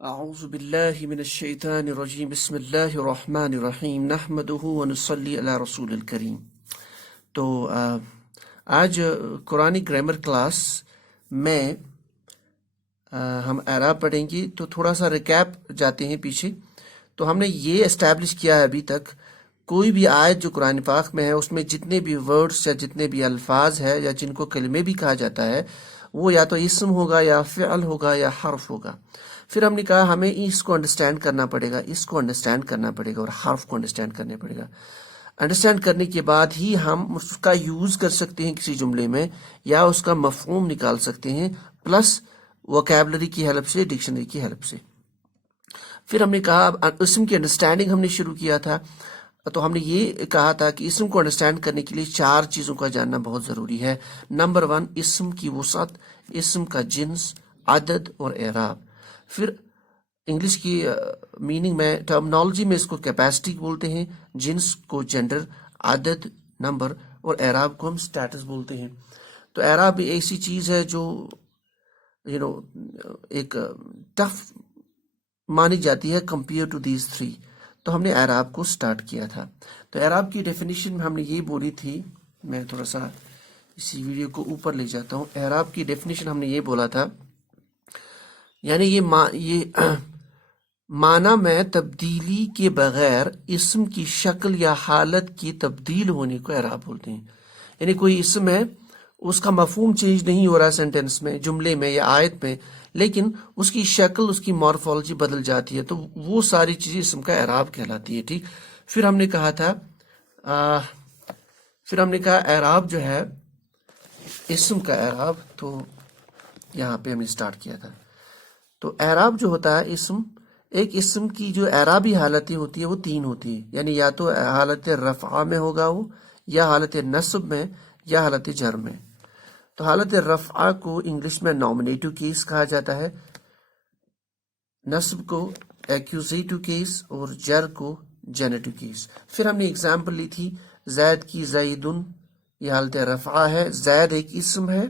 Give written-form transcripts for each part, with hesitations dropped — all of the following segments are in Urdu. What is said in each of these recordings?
اعوذ باللہ من الشیطان الرجیم بسم اللہ الرحمن الرحیم نحمدہ ونصلی علی رسول الکریم۔ تو آج قرآنی گرامر کلاس میں ہم اعراب پڑھیں گے، تو تھوڑا سا ریکیپ جاتے ہیں پیچھے۔ تو ہم نے یہ اسٹیبلش کیا ہے ابھی تک، کوئی بھی آیت جو قرآن پاک میں ہے اس میں جتنے بھی ورڈز یا جتنے بھی الفاظ ہے یا جن کو کلمے بھی کہا جاتا ہے وہ یا تو اسم ہوگا یا فعل ہوگا یا حرف ہوگا۔ پھر ہم نے کہا ہمیں اس کو انڈرسٹینڈ کرنا پڑے گا، اس کو انڈرسٹینڈ کرنا پڑے گا اور حرف کو انڈرسٹینڈ کرنا پڑے گا۔ انڈرسٹینڈ کرنے کے بعد ہی ہم اس کا یوز کر سکتے ہیں کسی جملے میں، یا اس کا مفہوم نکال سکتے ہیں، پلس ووکیبلری کی ہیلپ سے، ڈکشنری کی ہیلپ سے۔ پھر ہم نے کہا اسم کی انڈرسٹینڈنگ ہم نے شروع کیا تھا، تو ہم نے یہ کہا تھا کہ اسم کو انڈرسٹینڈ کرنے کے لیے 4 چیزوں کا جاننا بہت ضروری ہے۔ نمبر 1، اسم کی وسعت، اسم کا جنس، عدد اور اعراب۔ پھر انگلش کی میننگ میں، ٹرمنالوجی میں اس کو کیپیسٹی بولتے ہیں، جنس کو جینڈر، عدد نمبر اور اعراب کو ہم سٹیٹس بولتے ہیں۔ تو اعراب بھی ایسی چیز ہے جو ایک ٹف مانی جاتی ہے کمپیئر ٹو دیز 3۔ تو ہم نے اعراب کو سٹارٹ کیا تھا۔ تو اعراب کی ڈیفینیشن میں ہم نے یہ بولی تھی، میں تھوڑا سا اسی ویڈیو کو اوپر لے جاتا ہوں۔ اعراب کی ڈیفینیشن ہم نے یہ بولا تھا، یعنی یہ معنی میں تبدیلی کے بغیر اسم کی شکل یا حالت کی تبدیل ہونے کو اعراب بولتے ہیں۔ یعنی کوئی اسم ہے، اس کا مفہوم چینج نہیں ہو رہا سینٹینس میں، جملے میں یا آیت میں، لیکن اس کی شکل، اس کی مورفولوجی بدل جاتی ہے، تو وہ ساری چیزیں اسم کا اعراب کہلاتی ہے۔ ٹھیک، پھر ہم نے کہا اعراب جو ہے اسم کا اعراب، تو یہاں پہ ہم نے سٹارٹ کیا تھا۔ تو اعراب جو ہوتا ہے ایک اسم کی جو اعرابی حالتیں ہوتی ہے وہ 3 ہوتی ہے، یعنی یا تو حالت رفع میں ہوگا وہ، یا حالت نصب میں، یا حالت جر میں۔ تو حالت رفع کو انگلش میں نامنیٹو کیس کہا جاتا ہے، نصب کو ایکوزیٹو کیس اور جر کو جینیٹو کیس۔ پھر ہم نے اگزامپل لی تھی زید کی، زیدن، یہ حالت رفع ہے، زید ایک اسم ہے،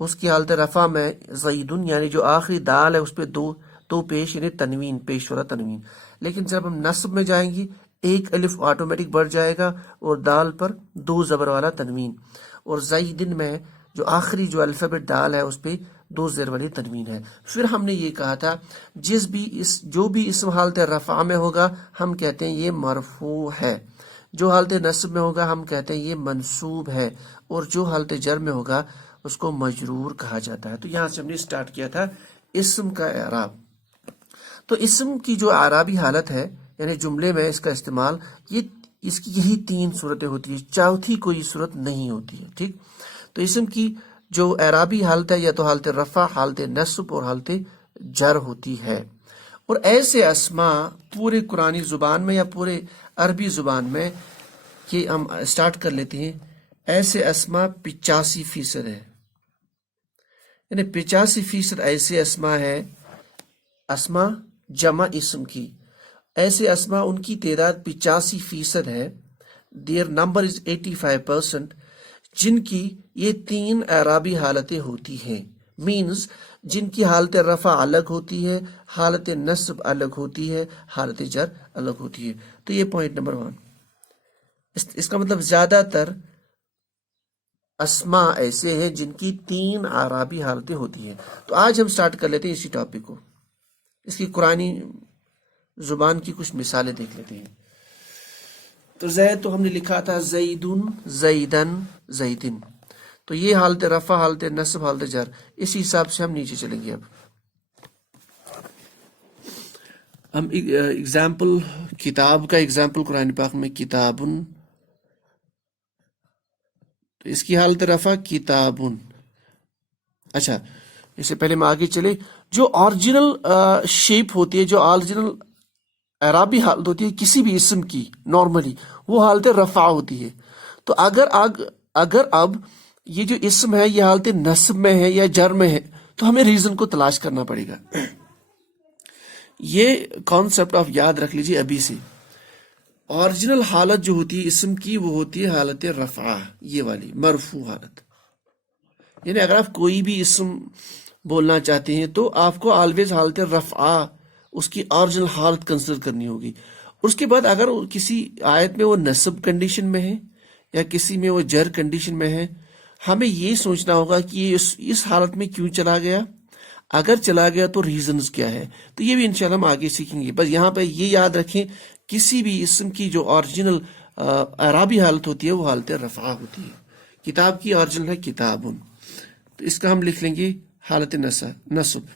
اس کی حالت رفع میں زیدن، یعنی جو آخری دال ہے اس پہ دو پیش، یعنی تنوین، پیش والا تنوین۔ لیکن جب ہم نصب میں جائیں گی، ایک الف آٹومیٹک بڑھ جائے گا اور دال پر 2 زبر والا تنوین، اور زیدن میں جو آخری جو الفابet دال ہے اس پہ 2 زیر والی تنوین ہے۔ پھر ہم نے یہ کہا تھا جو بھی اسم حالت رفع میں ہوگا ہم کہتے ہیں یہ مرفوع ہے، جو حالت نصب میں ہوگا ہم کہتے ہیں یہ منصوب ہے، اور جو حالت جر میں ہوگا اس کو مجرور کہا جاتا ہے۔ تو یہاں سے ہم نے سٹارٹ کیا تھا اسم کا اعراب۔ تو اسم کی جو اعرابی حالت ہے، یعنی جملے میں اس کا استعمال، اس کی یہی 3 صورتیں ہوتی ہیں، چوتھی کوئی صورت نہیں ہوتی ہے۔ ٹھیک، تو اسم کی جو اعرابی حالت ہے یا تو حالت رفع، حالت نصب اور حالت جر ہوتی ہے۔ اور ایسے اسما پورے قرآنی زبان میں یا پورے عربی زبان میں کہ ہم سٹارٹ کر لیتے ہیں، ایسے اسما 85% ہے، یعنی 85% ایسے اسما ہے، اسما جمع اسم کی، ایسے اسما ان کی تعداد 85% ہے، دیئر نمبر از 85%، جن کی یہ 3 اعرابی حالتیں ہوتی ہیں، مینز جن کی حالت رفع الگ ہوتی ہے، حالت نصب الگ ہوتی ہے، حالت جر الگ ہوتی ہے۔ تو یہ پوائنٹ نمبر 1۔ اس کا مطلب زیادہ تر اسما ایسے ہیں جن کی 3 اعرابی حالتیں ہوتی ہیں۔ تو آج ہم سٹارٹ کر لیتے ہیں اسی ٹاپک کو، اس کی قرآنی زبان کی کچھ مثالیں دیکھ لیتے ہیں۔ تو زید تو ہم نے لکھا تھا زیدن، زیدن، زیدن، تو یہ حالت رفع، حالت نصب، حالت جر، اسی حساب سے ہم نیچے چلیں گے۔ اب ہم ایگزامپل، کتاب کا ایگزامپل قرآن پاک میں کتابن، تو اس کی حالت رفع کتابن۔ اچھا، اس سے پہلے ہم آگے چلے، جو اوریجنل شیپ ہوتی ہے، جو اوریجنل اعرابی حالت ہوتی ہے کسی بھی اسم کی، نارملی وہ حالت رفع ہوتی ہے۔ تو اگر اب یہ جو اسم ہے یہ حالت نصب میں ہے یا جر میں ہے، تو ہمیں ریزن کو تلاش کرنا پڑے گا۔ یہ کانسیپٹ آپ یاد رکھ لیجیے ابھی سے۔ اوریجنل حالت جو ہوتی ہے اسم کی وہ ہوتی ہے حالت رفع، یہ والی مرفوع حالت۔ یعنی اگر آپ کوئی بھی اسم بولنا چاہتے ہیں تو آپ کو آلویز حالت رفع اس کی اوریجنل حالت کنسیڈر کرنی ہوگی. اس کے بعد اگر کسی آیت میں وہ نصب کنڈیشن میں ہے یا کسی میں وہ جر کنڈیشن میں ہے، ہمیں یہ سوچنا ہوگا کہ یہ اس حالت میں کیوں چلا گیا، اگر چلا گیا تو ریزنز کیا ہے. تو یہ بھی انشاءاللہ ہم آگے سیکھیں گے. بس یہاں پہ یہ یاد رکھیں، کسی بھی اسم کی جو اوریجنل اعرابی حالت ہوتی ہے وہ حالت رفع ہوتی ہے. کتاب کی اوریجنل ہے کتابن، تو اس کا ہم لکھ لیں گے حالت نصب.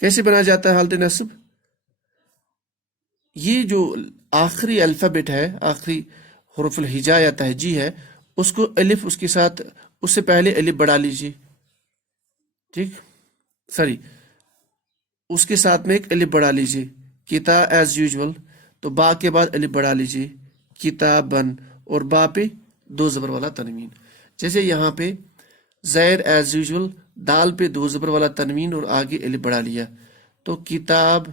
کیسے بنا جاتا ہے حالت نصب؟ یہ جو آخری الفابیٹ ہے، آخری حروف الہجا یا تہجی ہے، اس کو الف اس کے ساتھ، اس سے پہلے الف بڑھا لیجیے. ٹھیک، سوری، اس کے ساتھ میں ایک الف بڑھا لیجیے. کتا ایز یوزول، تو با کے بعد الف بڑھا لیجیے کتابن، اور با پہ دو زبر والا تنوین. جیسے یہاں پہ زید ایز یوزول، دال پہ دو زبر والا تنوین اور آگے الف بڑھا لیا، تو کتاب،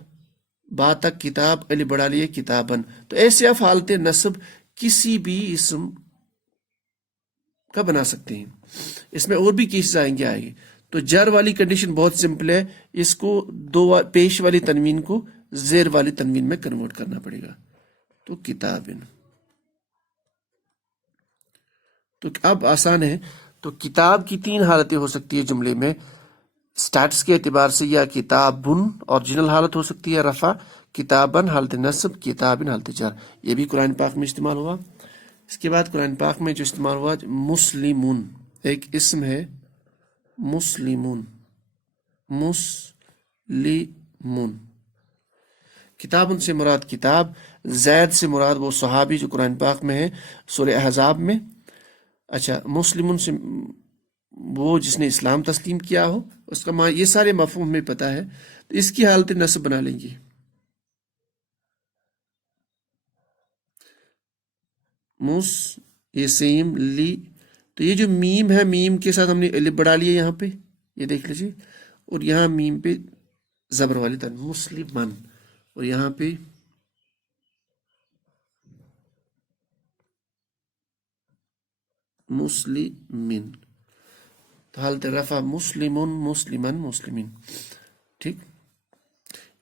با تک کتاب، الف بڑھا لیا کتابن. تو ایسے آپ حالت نصب کسی بھی اسم کا بنا سکتے ہیں. اس میں اور بھی کیسز آئیں گے. تو جر والی کنڈیشن بہت سمپل ہے، اس کو دو پیش والی تنوین کو زیر والی تنوین میں کنورٹ کرنا پڑے گا. تو کتابن، تو اب آسان ہے. تو کتاب کی 3 حالتیں ہو سکتی ہے جملے میں سٹیٹس کے اعتبار سے. یا کتابن اوریجنل حالت ہو سکتی ہے رفع، کتابن حالت نصب، کتابن حالت جر. یہ بھی قرآن پاک میں استعمال ہوا. اس کے بعد قرآن پاک میں جو استعمال ہوا مسلمون، ایک اسم ہے مسلمون، مسلمون. کتابن سے مراد کتاب، زید سے مراد وہ صحابی جو قرآن پاک میں ہے سورہ احزاب میں. اچھا، مسلمون سے وہ جس نے اسلام تسلیم کیا ہو، اس کا یہ سارے مفہوم ہمیں پتہ ہے. تو اس کی حالت نصب بنا لیں گے. یہ سیم لی، تو یہ جو میم ہے، میم کے ساتھ ہم نے الف بڑھا لیا یہاں پہ، یہ دیکھ لیجیے، اور یہاں میم پہ زبر والی تن مسلمان، اور یہاں پہ مسلمین. تو حالت رفع مسلمون، مسلمن، مسلمین. ٹھیک،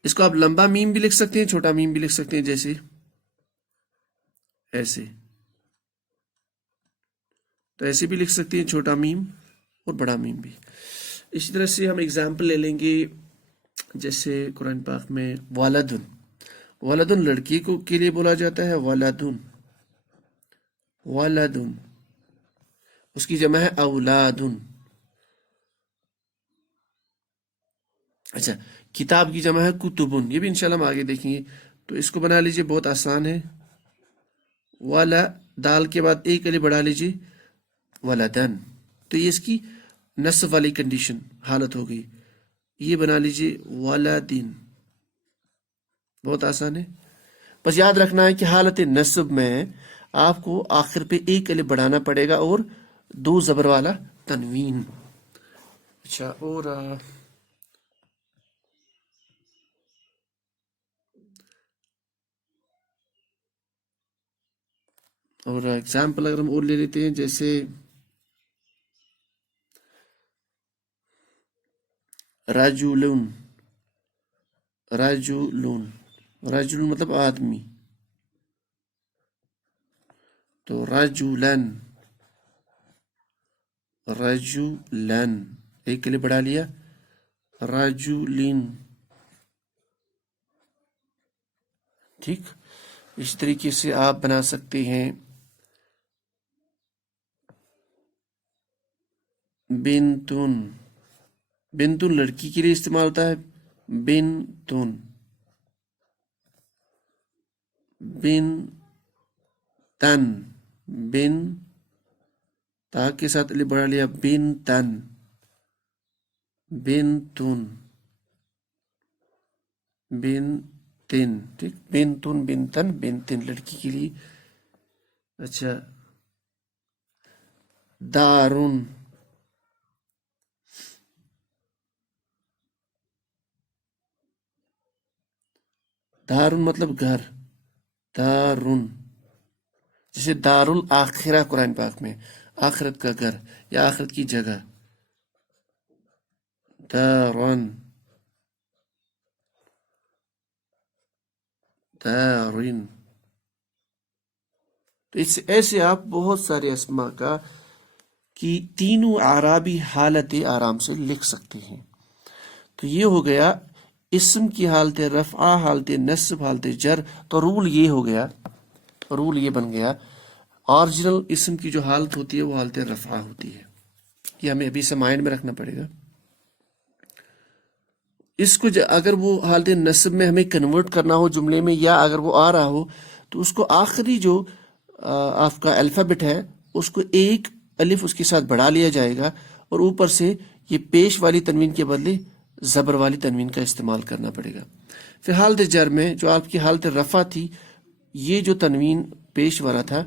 اس کو آپ لمبا میم بھی لکھ سکتے ہیں، چھوٹا میم بھی لکھ سکتے ہیں، جیسے ایسے. تو ایسے بھی لکھ سکتے ہیں، چھوٹا میم اور بڑا میم بھی. اسی طرح سے ہم اگزامپل لے لیں گے، جیسے قرآن پاک میں والدن، والدن لڑکی کو کے لیے بولا جاتا ہے والدن، والدن. اس کی جمع ہے اولادن. اچھا، کتاب کی جمع ہے کتبن، یہ بھی انشاءاللہ ہم آگے دیکھیں گے. تو اس کو بنا لیجئے، بہت آسان ہے. والا، دال کے بعد ایک الف بڑھا لیجئے ولدن، تو یہ اس کی نصب والی کنڈیشن حالت ہو گئی. یہ بنا لیجئے ولدن، بہت آسان ہے. بس یاد رکھنا ہے کہ حالت نصب میں آپ کو آخر پہ ایک الف بڑھانا پڑے گا اور دو زبر والا تنوین. اچھا، اور ایگزامپل اگر ہم اور لے لیتے ہیں، جیسے رجلن، رجلن، رجلن مطلب آدمی، تو رجلن، رجلن، ایک کے لیے بڑھا لیا رجلن. ٹھیک، اس طریقے سے آپ بنا سکتے ہیں بنتن. بنتن لڑکی کے لیے استعمال ہوتا ہے، بنتن، بنتن، بن تا کے ساتھ الف بڑھا لیا بنتن، بنتن، بنتن. ٹھیک، بنتن، بنتن، بنتن لڑکی کے لیے. اچھا، دارن، دارن مطلب گھر، دارن. جیسے دار الآخرہ قرآن پاک میں، آخرت کا گھر یا آخرت کی جگہ. دارن، دارن. تو اس ایسے آپ بہت سارے اسما کا کی تینوں اعرابی حالت آرام سے لکھ سکتے ہیں. تو یہ ہو گیا اسم کی حالت رفع، حالت نصب، حالت جر. تو رول یہ ہو گیا، رول یہ بن گیا اوریجنل اسم کی جو حالت ہوتی ہے وہ حالت رفع ہوتی ہے. یہ ہمیں ابھی سے مائنڈ میں رکھنا پڑے گا. اس کو اگر وہ حالت نصب میں ہمیں کنورٹ کرنا ہو جملے میں، یا اگر وہ آ رہا ہو تو اس کو آخری جو آپ کا الفابٹ ہے اس کو ایک الف اس کے ساتھ بڑھا لیا جائے گا، اور اوپر سے یہ پیش والی تنوین کے بدلے زبر والی تنوین کا استعمال کرنا پڑے گا. پھر حالت جر میں جو آپ کی حالت رفع تھی، یہ جو تنوین پیش والا تھا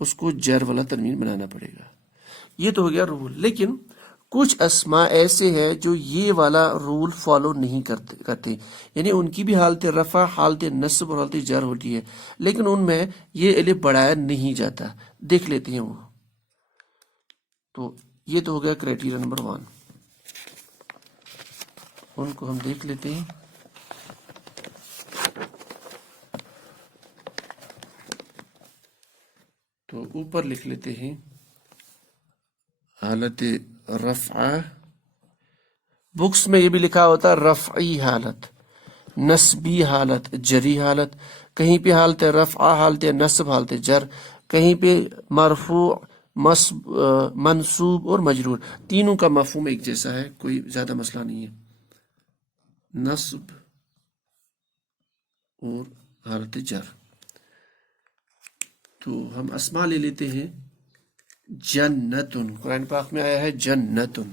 اس کو جر والا تنوین بنانا پڑے گا. یہ تو ہو گیا رول. لیکن کچھ اسما ایسے ہیں جو یہ والا رول فالو نہیں کرتے، یعنی ان کی بھی حالت رفع، حالت نصب اور حالت جر ہوتی ہے، لیکن ان میں یہ الف بڑھایا نہیں جاتا. دیکھ لیتے ہیں وہ. تو یہ تو ہو گیا کرائٹیریا نمبر 1. ان کو ہم دیکھ لیتے ہیں. تو اوپر لکھ لیتے ہیں حالت رفع. بکس میں یہ بھی لکھا ہوتا ہے رفعی حالت، نصبی حالت، جری حالت. کہیں پہ حالت رفع، حالت نصب، حالت جر. کہیں پہ مرفوع، منصوب اور مجرور. تینوں کا مفہوم ایک جیسا ہے، کوئی زیادہ مسئلہ نہیں ہے. نصب اور حالت جر. تو ہم اسما لے لیتے ہیں. جنتن، قرآن پاک میں آیا ہے جنتن.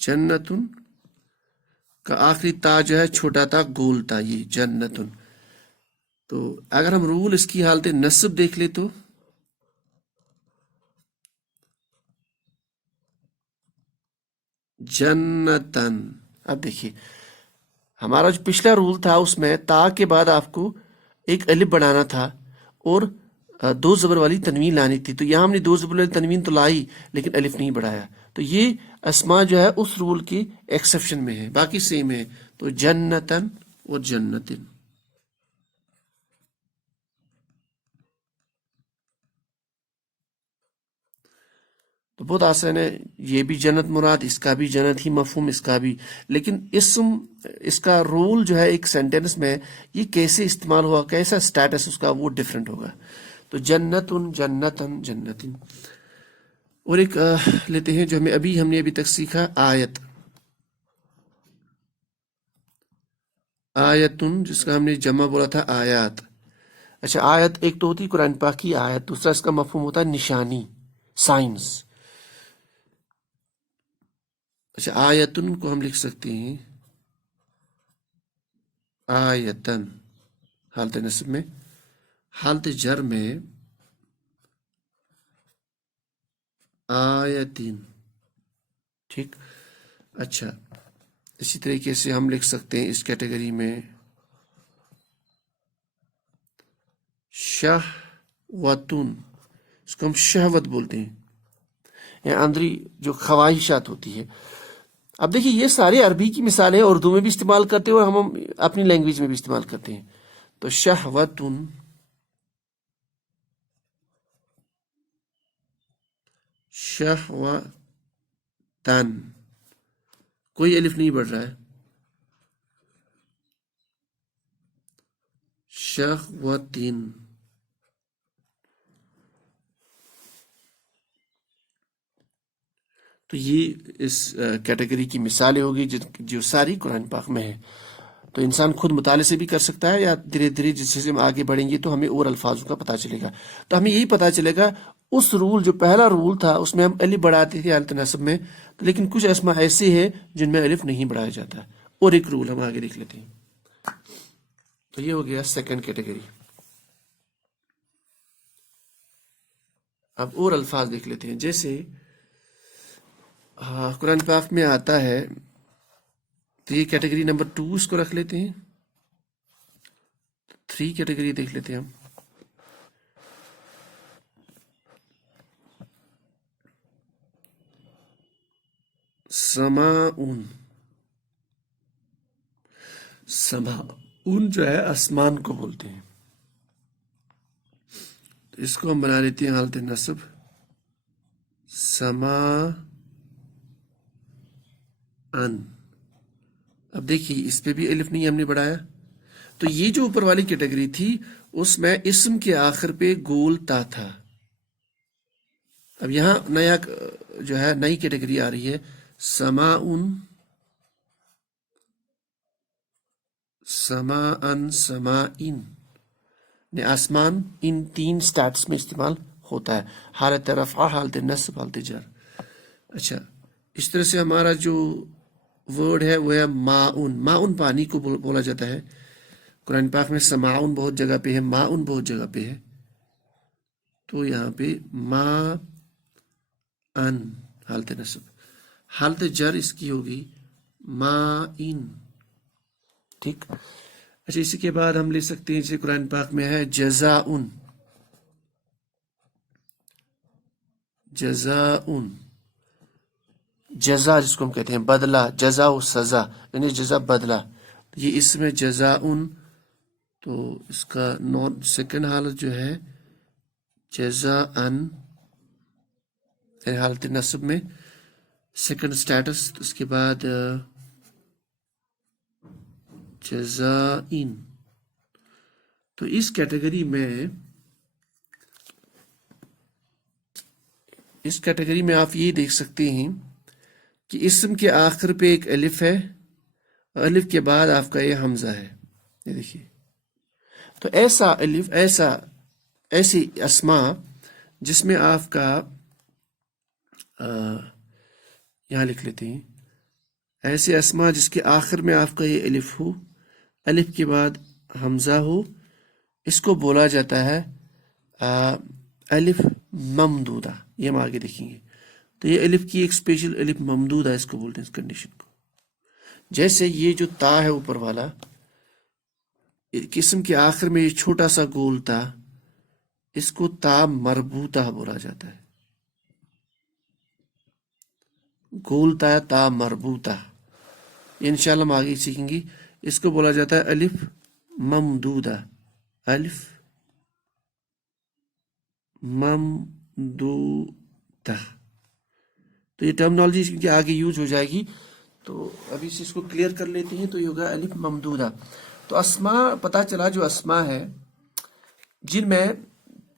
جنتن کا آخری تا جو ہے چھوٹا تا گول تا، یہ جنتن. تو اگر ہم رول اس کی حالت نصب دیکھ لے تو جنتن. اب دیکھیے ہمارا جو پچھلا رول تھا اس میں تا کے بعد آپ کو ایک الف بڑھانا تھا اور دو زبر والی تنوین لانی تھی. تو یہاں ہم نے دو زبر والی تنوین تو لائی لیکن الف نہیں بڑھایا. تو یہ اسما جو ہے اس رول کی ایکسیپشن میں ہے، باقی سیم ہے. تو جنتن اور جنتن. تو بہت آسان ہے. یہ بھی جنت مراد، اس کا بھی جنت ہی مفہوم، اس کا بھی. لیکن اسم، اس کا رول جو ہے ایک سینٹینس میں یہ کیسے استعمال ہوا، کیسا سٹیٹس اس کا، وہ ڈیفرنٹ ہوگا. تو جنتن، جنتن، جنتن. اور ایک لیتے ہیں جو ہم نے ابھی تک سیکھا، آیت. آیتن جس کا ہم نے جمع بولا تھا آیات. اچھا آیت ایک تو ہوتی قرآن پاک کی آیت، دوسرا اس کا مفہوم ہوتا ہے نشانی، سائنس. اچھا آیتن کو ہم لکھ سکتے ہیں آیتن حالت نصب میں، حالت جر میں آیتین. ٹھیک. اچھا اسی طریقے سے ہم لکھ سکتے ہیں اس کیٹیگری میں شہوتن، اس کو ہم شہوت بولتے ہیں، یا اندری جو خواہشات ہوتی ہے. اب دیکھیے یہ سارے عربی کی مثالیں اردو میں بھی استعمال کرتے ہیں اور ہم اپنی لینگویج میں بھی استعمال کرتے ہیں. تو شہوتن، شہوتن، کوئی الف نہیں بڑھ رہا ہے. شہوتن. تو یہ اس کیٹیگری کی مثالیں ہوگی جو ساری قرآن پاک میں ہے. تو انسان خود مطالعے سے بھی کر سکتا ہے، یا دھیرے دھیرے جس سے ہم آگے بڑھیں گے تو ہمیں اور الفاظوں کا پتہ چلے گا. تو ہمیں یہی پتہ چلے گا اس رول جو پہلا رول تھا اس میں ہم الف بڑھاتے تھے حالت نصب میں، لیکن کچھ اسما ایسے ہیں جن میں الف نہیں بڑھایا جاتا. اور ایک رول ہم آگے دیکھ لیتے ہیں. تو یہ ہو گیا سیکنڈ کیٹیگری. اب اور الفاظ دیکھ لیتے ہیں. جیسے قرآن پاک میں آتا ہے، تو یہ کیٹیگری نمبر 2 اس کو رکھ لیتے ہیں. 3 کیٹیگری دیکھ لیتے ہیں ہم. سماؤن، سماؤن جو ہے آسمان کو بولتے ہیں، تو اس کو ہم بنا لیتے ہیں حالت نصب، سما ان۔ اب دیکھیے اس پہ بھی الف نہیں ہم نے بڑھایا، تو یہ جو اوپر والی کیٹیگری تھی اس میں اسم کے آخر پہ گول تا تھا۔ اب یہاں نیا جو ہے نئی کیٹیگری آ رہی ہے، سماؤن، سماءن، سمائن، آسمان ان تین سٹیٹس میں استعمال ہوتا ہے، حالت رفع، حالت نصب، حالت جر۔ اچھا، اس طرح سے ہمارا جو ورڈ ہے وہ ہے ماؤن، ماؤن پانی کو بولا جاتا ہے، قرآن پاک میں سماؤن بہت جگہ پہ ہے، ماؤن بہت جگہ پہ ہے، تو یہاں پہ ما ان حالت نصب، حالت جر اس کی ہوگی مائن، ٹھیک۔ اچھا، اسی کے بعد ہم لے سکتے ہیں جیسے قرآن پاک میں ہے جزاؤن، جزاؤن، جزا جس کو ہم کہتے ہیں بدلہ، جزا و سزا، یعنی جزا بدلہ، یہ اس میں جزاؤن، تو اس کا سیکنڈ حالت جو ہے جزاءن، یعنی حالت نصب میں سیکنڈ سٹیٹس، اس کے بعد جزائن۔ تو اس کیٹیگری میں آپ یہ دیکھ سکتے ہیں کہ اسم کے آخر پہ ایک الف ہے، الف کے بعد آپ کا یہ حمزہ ہے، یہ دیکھیے۔ تو ایسا الف، ایسی اسما جس میں آپ کا یہاں لکھ لیتے ہیں، ایسے اسما جس کے آخر میں آپ کا یہ الف ہو، الف کے بعد حمزہ ہو، اس کو بولا جاتا ہے الف ممدودہ۔ یہ ہم آگے دیکھیں گے، تو یہ الف کی ایک اسپیشل الف ممدودہ اس کو بولتے ہیں، اس کنڈیشن کو۔ جیسے یہ جو تا ہے اوپر والا، قسم کے آخر میں یہ چھوٹا سا گول تا، اس کو تا مربوطہ بولا جاتا ہے، گول تا مربوطہ، یہ انشاءاللہ ہم آگے سیکھیں گے۔ اس کو بولا جاتا ہے الف ممدودہ، الف ممدودہ۔ تو یہ ٹرمنالوجی کیونکہ آگے یوز ہو جائے گی، تو ابھی سے اس کو کلیئر کر لیتے ہیں، تو یہ ہوگا الف ممدودہ۔ تو اسما پتہ چلا، جو اسما ہے جن میں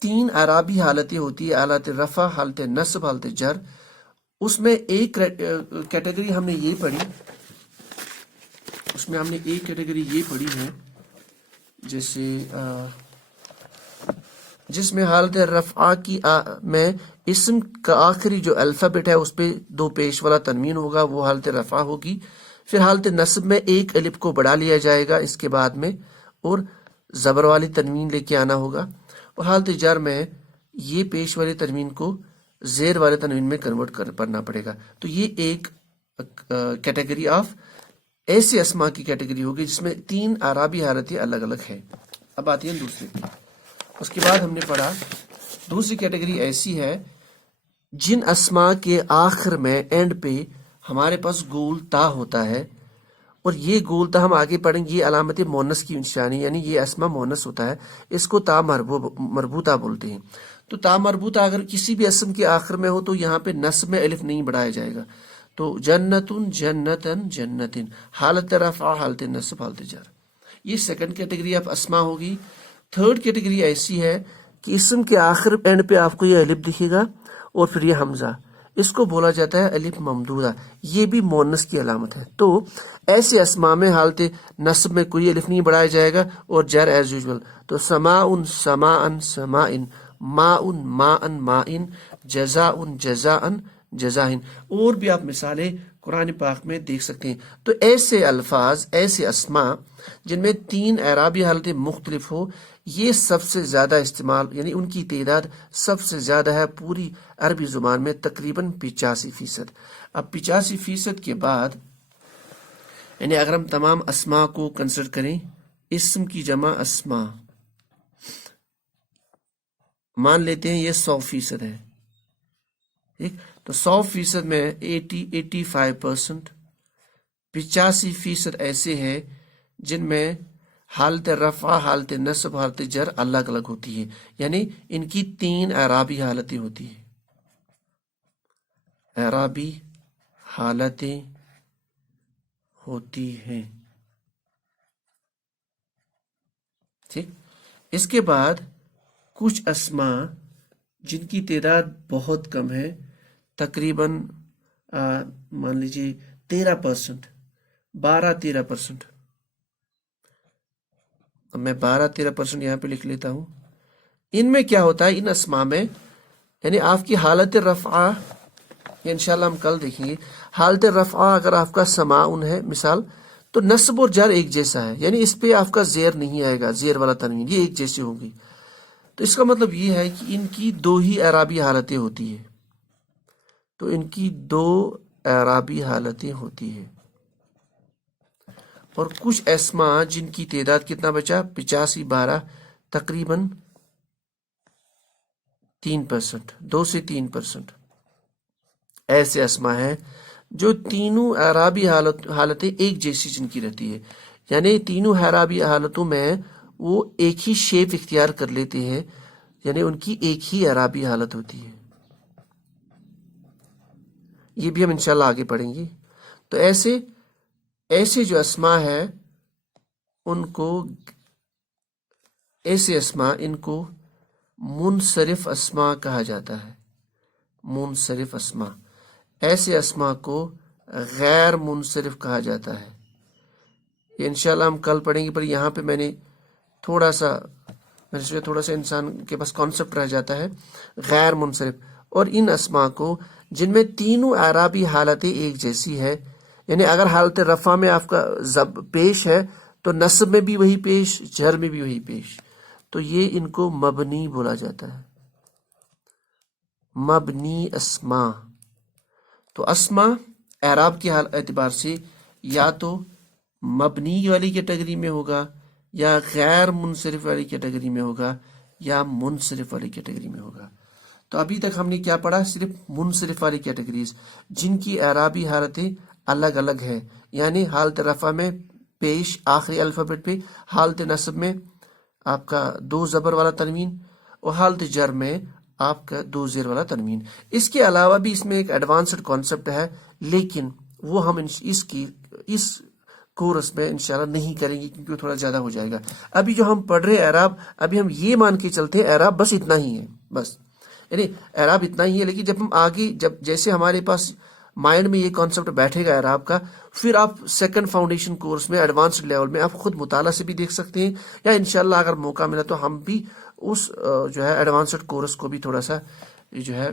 تین اعرابی حالتیں ہوتی ہے، حالت رفع، حالت نصب، حالت جر، اس میں ایک کیٹیگری ہم نے یہ پڑھی، اس میں ہم نے ایک کیٹیگری یہ پڑھی ہے، جیسے جس میں حالت رفع کی میں اسم کا آخری جو الفابیٹ ہے اس پہ دو پیش والا تنوین ہوگا، وہ حالت رفع ہوگی۔ پھر حالت نصب میں ایک الف کو بڑھا لیا جائے گا اس کے بعد میں، اور زبر والی تنوین لے کے آنا ہوگا، اور حالت جر میں یہ پیش والی تنوین کو زیر والے تنوین میں کنورٹ کرنا پڑے گا۔ تو یہ ایک کیٹیگری آف ایسے اسما کی کیٹیگری ہوگی جس میں تین اعرابی حالتیں الگ الگ ہیں۔ اب آتی ہیں دوسری پہ، اس کے بعد ہم نے پڑھا دوسری کیٹیگری ایسی ہے جن اسما کے آخر میں اینڈ پہ ہمارے پاس گول تا ہوتا ہے، اور یہ گول تا ہم آگے پڑھیں گے، یہ علامت مونس کی نشانی، یعنی یہ اسما مونس ہوتا ہے، اس کو تا مربوطہ بولتے ہیں۔ تو تا مربوطہ اگر کسی بھی اسم کے آخر میں ہو تو یہاں پہ نصب میں الف نہیں بڑھایا جائے گا، تو جنتن، جنتن، جنتن، حالت رفع، حالت نصب، حالت جر، یہ سیکنڈ کیٹیگری آف اسما ہوگی۔ تھرڈ کیٹیگری ایسی ہے کہ اسم کے آخر اینڈ پہ آپ کو یہ الف دکھے گا اور پھر یہ حمزہ، اس کو بولا جاتا ہے الف ممدودہ، یہ بھی مونس کی علامت ہے۔ تو ایسے اسما میں حالت نصب میں کوئی الف نہیں بڑھایا جائے گا، اور جر ایز یوزول، تو سماؤن، سماءن، سمائن، ماؤن، ماءن، مائن، جزاؤن، جزاءن، جزائن، اور بھی آپ مثالیں قرآن پاک میں دیکھ سکتے ہیں۔ تو ایسے الفاظ، ایسے اسما جن میں تین اعرابی حالتیں مختلف ہو، یہ سب سے زیادہ استعمال، یعنی ان کی تعداد سب سے زیادہ ہے پوری عربی زبان میں، تقریباً 85%۔ اب 85% کے بعد، یعنی اگر ہم تمام اسما کو کنسیڈر کریں، اسم کی جمع اسما، مان لیتے ہیں یہ 100% ہے، ٹھیک، تو 100% میں 85%، 85% ایسے ہیں جن میں حالت رفع، حالت نصب، حالت جر الگ الگ ہوتی ہے، یعنی ان کی 3 اعرابی حالتیں ہوتی ہیں، اعرابی حالتیں ہوتی ہیں، ٹھیک۔ اس کے بعد کچھ اسماء جن کی تعداد بہت کم ہے، تقریباً مان لیجیے 13%، 12-13%، اب میں 12-13% یہاں پہ لکھ لیتا ہوں۔ ان میں کیا ہوتا ہے، ان اسماء میں یعنی آپ کی حالت رفعہ، یہ انشاءاللہ ہم کل دیکھیں گے، حالت رفعہ اگر آپ کا سماعن ہے مثال، تو نصب اور جر ایک جیسا ہے، یعنی اس پہ آپ کا زیر نہیں آئے گا، زیر والا تنوین، یہ ایک جیسی ہوں گی۔ تو اس کا مطلب یہ ہے کہ ان کی 2 ہی اعرابی حالتیں ہوتی ہیں، تو ان کی 2 اعرابی حالتیں ہوتی ہیں۔ اور کچھ اسماء جن کی تعداد کتنا بچا، 85-12، تقریباً 3%، 2 سے 3% ایسے اسماء ہیں جو تینوں اعرابی حالتیں ایک جیسی جن کی رہتی ہے، یعنی تینوں اعرابی حالتوں میں وہ ایک ہی شیپ اختیار کر لیتے ہیں، یعنی ان کی ایک ہی اعرابی حالت ہوتی ہے۔ یہ بھی ہم انشاءاللہ آگے پڑھیں گے۔ تو ایسے جو اسماء ہے ان کو، ایسے اسماء ان کو منصرف اسماء کہا جاتا ہے، منصرف اسماء۔ ایسے اسماء کو غیر منصرف کہا جاتا ہے، یہ انشاءاللہ ہم کل پڑھیں گے، پر یہاں پہ میں نے تھوڑا سا انسان کے پاس کانسیپٹ رہ جاتا ہے غیر منصرف۔ اور ان اسماء کو جن میں تینوں اعرابی حالتیں ایک جیسی ہے، یعنی اگر حالت رفع میں آپ کا پیش ہے تو نصب میں بھی وہی پیش، جر میں بھی وہی پیش، تو یہ ان کو مبنی بولا جاتا ہے، مبنی اسماء۔ تو اسماء اعراب کے اعتبار سے یا تو مبنی والی کیٹیگری میں ہوگا، یا غیر منصرف والی کیٹیگری میں ہوگا، یا منصرف والی کیٹیگری میں ہوگا۔ تو ابھی تک ہم نے کیا پڑھا، صرف منصرف والی کیٹیگریز جن کی اعرابی حالتیں الگ الگ ہیں، یعنی حالت رفع میں پیش آخری الفابیٹ پہ، حالت نصب میں آپ کا 2 زبر والا تنوین، اور حالت جر میں آپ کا 2 زیر والا تنوین۔ اس کے علاوہ بھی اس میں ایک ایڈوانسڈ کانسیپٹ ہے، لیکن وہ ہم اس کورس میں انشاءاللہ نہیں کریں گے کیونکہ وہ تھوڑا زیادہ ہو جائے گا۔ ابھی جو ہم پڑھ رہے ہیں اعراب، ابھی ہم یہ مان کے چلتے ہیں اعراب بس اتنا ہی ہے، بس یعنی اعراب اتنا ہی ہے، لیکن جب ہم آگے جیسے ہمارے پاس مائنڈ میں یہ کانسیپٹ بیٹھے گا اعراب کا، پھر آپ سیکنڈ فاؤنڈیشن کورس میں ایڈوانسڈ لیول میں آپ خود مطالعہ سے بھی دیکھ سکتے ہیں، یا انشاءاللہ اگر موقع ملا تو ہم بھی اس جو ہے ایڈوانسڈ کورس کو بھی تھوڑا سا جو ہے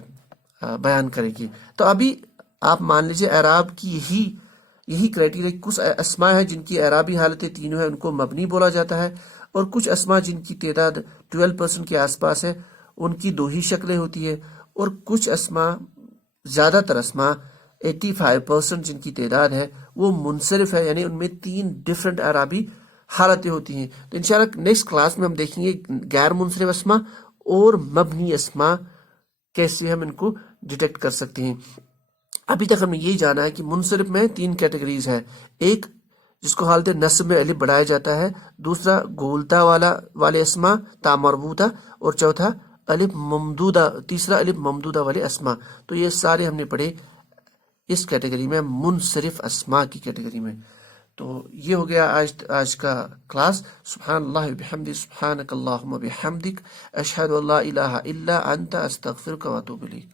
بیان کریں گے۔ تو ابھی آپ مان لیجیے اعراب کی یہی کرائٹیریا، کچھ اسماء ہیں جن کی اعرابی حالتیں تینوں ہیں، ان کو مبنی بولا جاتا ہے، اور کچھ اسماء جن کی تعداد 12% کے آس پاس ہے، ان کی 2 ہی شکلیں ہوتی ہیں، اور کچھ اسماء، زیادہ تر اسماء 85% جن کی تعداد ہے وہ منصرف ہے، یعنی ان میں 3 ڈفرنٹ اعرابی حالتیں ہوتی ہیں۔ تو انشاءاللہ نیکسٹ کلاس میں ہم دیکھیں گے غیر منصرف اسماء اور مبنی اسماء کیسے ہم ان کو ڈیٹیکٹ کر سکتے ہیں۔ ابھی تک ہم نے یہی جانا ہے کہ منصرف میں 3 کیٹیگریز ہے، ایک جس کو حالت نصب میں الف بڑھایا جاتا ہے، دوسرا گولتا والے اسماء تا مربوطہ، اور چوتھا الف ممدودہ، تیسرا الف ممدودہ والے اسماء۔ تو یہ سارے ہم نے پڑھے اس کیٹیگری میں، منصرف اسماء کی کیٹیگری میں۔ تو یہ ہو گیا آج کا کلاس۔ سبحان اللہ بحمدہ، سبحانک اللہم بحمدک، اشہد ان لا الہ الا انت، استغفرک و اتوب الیک۔